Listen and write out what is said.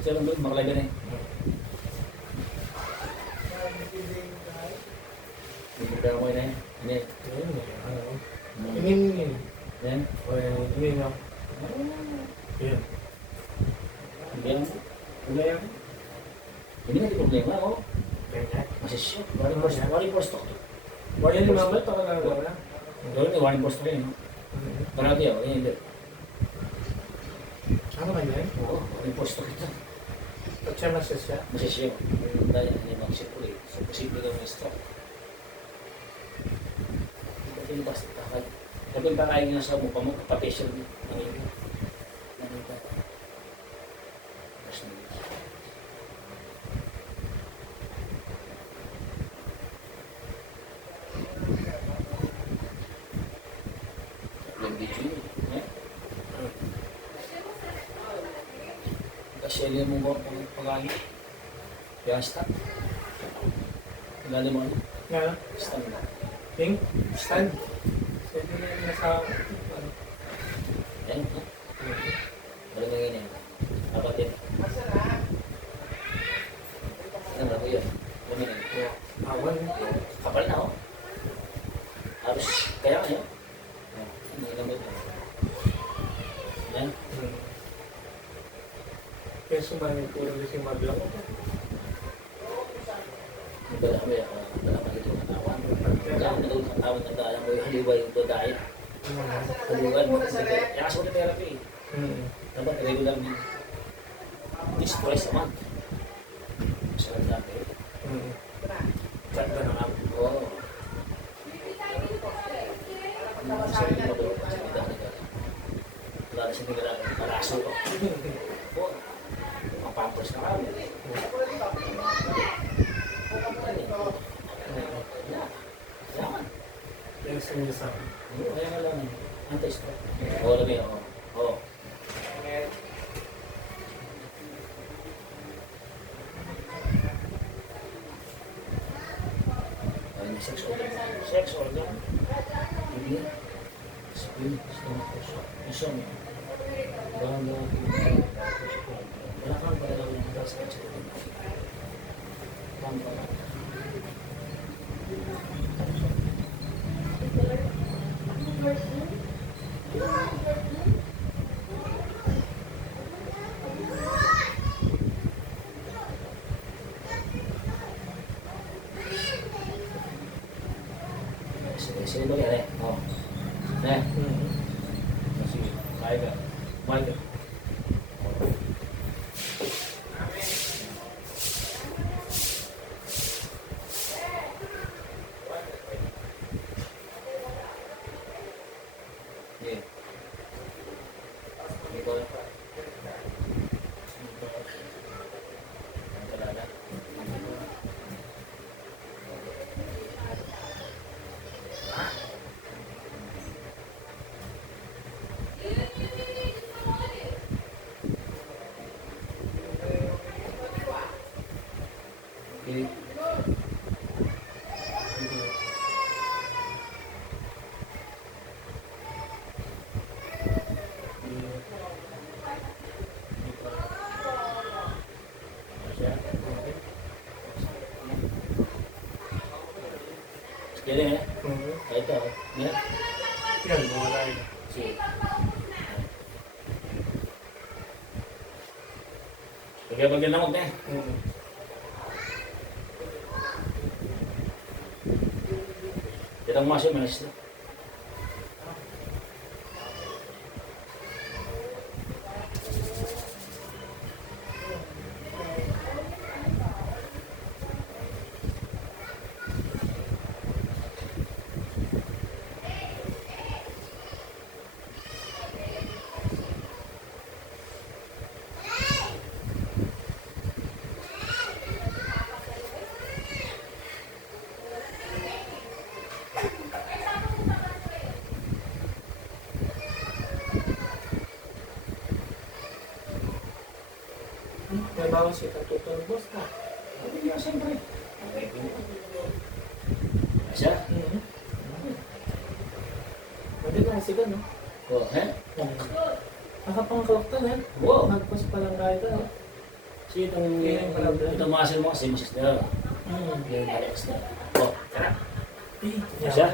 Siya lang doon, makalagay na eh. Hindi mo na eh. Hindi. Ingin. Yan. O ingin nga. Yan. Hindi yan. Hindi nga di problema, oh. Ganyan. Masisyo. Warning for stock to. Wala ni mama ito ka na wala. Gawin ni warning for stock yun. Parati ako, yun hindi. Ano ba yan? Oo, warning for stock ito. At siya masasya. Masisyo. Dahil hindi mag-circulate. So, posible daw may stock. Hindi ba basta kakal. Kapag kakain nga sa mukha mo, kapatesyon ng iba. Kasi mo ba pag-agi? Kaya stop. Ilalim mo ano? Nga? Stand. Ping? Stand? Pwede na yung nasa... Yan, ha? Wala nga yun yan. Dapat yan. Ano ba yun? Wala nga yun. Awan. Kapal na, oh. Tapos, kaya nga yun. Ano yung gamit mo? Yan. Kaya sumangin ko rin si Madlang. Dala kami, dala kami ito ng awan. Kaya kami ng awan ng dala mo yung haliwa yung dodaya. Haliwa, kaya kaso na therapy. Dapat regular din. Twice a month. Masarap natin. Ganda na nga. Oo. Ano ang sarili mo doon? Wala na siya nagalaman. Paraso ko. Oo. Mga pampers na kami. Yaman. Yan sa inyo sa akin. Kaya nga lang. Anti-stop. Oo, labi ako. Oo. Sex organ. Sex organ. Hindi. Spin. Stomach. Insomnia. Bangga. Wala kang pagalaw ng gas at sa bangga. Sige ba yan eh? Oo. Eh? Sige. Kaya ka. Mahal ka. Sige. Sige ko. Ang talaga. Okay. Sige na eh. Ito. Yan. Yan, wala yun. Sige. Sige, pag-ginamot na eh. Kita mo masih manis na. May bawas si Katutol Boss ka. Hindi nga siyempre. Siya? Pwede ka kasi ka, no? Oo, eh? Nakapangkalak ka na. Wow. Nagpas pa lang kahit ano. Kasi itong muscle mo kasi masis na. Yung nalakas na. Oh, tara. Siya?